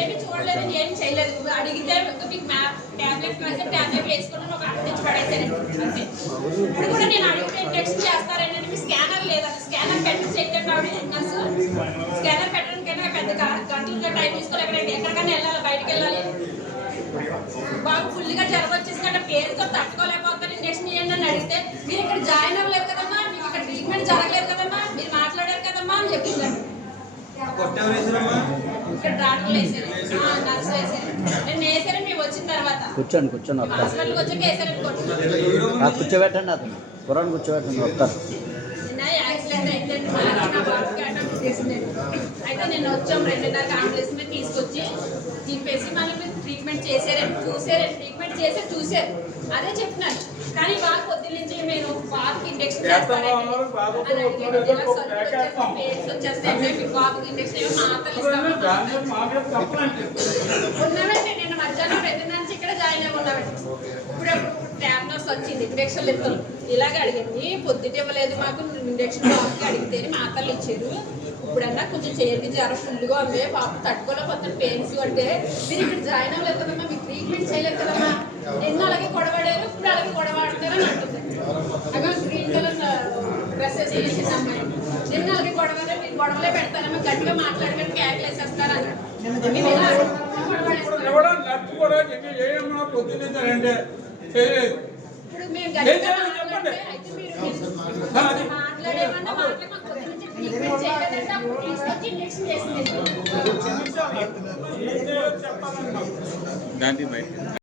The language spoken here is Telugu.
ఏమి చూడలేదు, ఏం చేయలేదు. అడిగితే మీకు టాబ్లెట్ రాసి టాబ్లెట్ వేసుకుని ఒక అక్కడ నుంచి పడేసాను అంతే. ఇప్పుడు కూడా నేను అడిగితే టెక్స్ట్ చేస్తారని మీ స్కానర్ లేదా స్కానర్ పెట్టి చెప్తాను నర్సు. స్కానర్ పెట్టడానికైనా పెద్ద గంటలుగా టైం తీసుకోవాలి. ఎక్కడికైనా వెళ్ళాలి, బయటకు వెళ్ళాలి. బాగా ఫుల్గా జ్వరం వచ్చేసి పేరుతో తట్టుకోలేకపోతాను, ఇంజక్షన్ ఇవ్వండి అని అడిగితే మీరు ఇక్కడ జాయిన్ అవ్వలేదు కదమ్మా, మీకు ఇక్కడ ట్రీట్మెంట్ జరగలేదు కదమ్మా, మీరు మాట్లాడారు కదమ్మా అని చెప్పిందండి. ఇక్కడ డాక్టర్లు వేసారు, నర్సు వేసారు. నేను వేసారని మేము వచ్చిన తర్వాత కూర్చోండి హాస్పిటల్కి వచ్చాక వేసారని కూర్చోబెట్టండి, అతను పురాణం కూర్చోబెట్టండి వస్తారు. యాక్సిడెంట్ అయిందండి, నా బాబుకి అటాక్ చేసిందండి. అయితే నేను వచ్చాం 2:30 అంబులెన్స్ మీద తీసుకొచ్చి దింపేసి మళ్ళీ మీరు ట్రీట్మెంట్ చేశారని చూసారని ట్రీట్మెంట్ చేశారు చూశారు అదే చెప్తున్నాను. కానీ బాగా పొద్దున్న నుంచి మీరు బాబుకి ఇంజక్షన్ చేస్తారండి వచ్చేస్తాయండి, మీ బాబుకి ఇంజక్షన్ ఏమో మాత్రలు ఉన్నామండి. నేను మధ్యాహ్నం 2 నుంచి ఇక్కడ జాయిన్ అయి ఉన్నామండి. ఇప్పుడు ట్యాబ్ నర్స్ వచ్చింది, ఇంజక్షన్లు ఇస్తాను ఇలాగ అడిగింది. పొద్దుట ఇవ్వలేదు మాకు ఇంజక్షన్, బాబుకి అడిగితే మాత్రలు ఇచ్చారు. ఇప్పుడన్నా కొంచెం చేతి జ్వరం ఫుల్గా ఉంది, పాపం తట్టుకోలేకపోతాను పెయిన్స్ అంటే మీరు ఇక్కడ జాయిన్ అవ్వలేదు కదమ్మా, మీకు ట్రీట్మెంట్ చేయలేదు కదమ్మా, నిన్న అలాగే గొడవడారు ఇప్పుడు అలాగే గొడవాడతారు అని అంటుంది. అక్కడ గ్రీన్ కలర్ డ్రెస్ వేసేసింది అమ్మాయి. నిన్న అలాగే గొడవలే, మీరు గొడవలే పెడతారమ్మా, గట్టిగా మాట్లాడమని క్యాట్లు వేసేస్తారు అన్నాడు. మేము ఇలా ఇప్పుడు మేము గట్టిగా మాట్లాడితే అయితే మీరు మాట్లాడేమన్నా మాటలు మాకు పొద్దు నుంచి ట్రీట్మెంట్ చేయలేదంటే అప్పుడు తీసుకొచ్చి ఇంజక్షన్ చేసింది.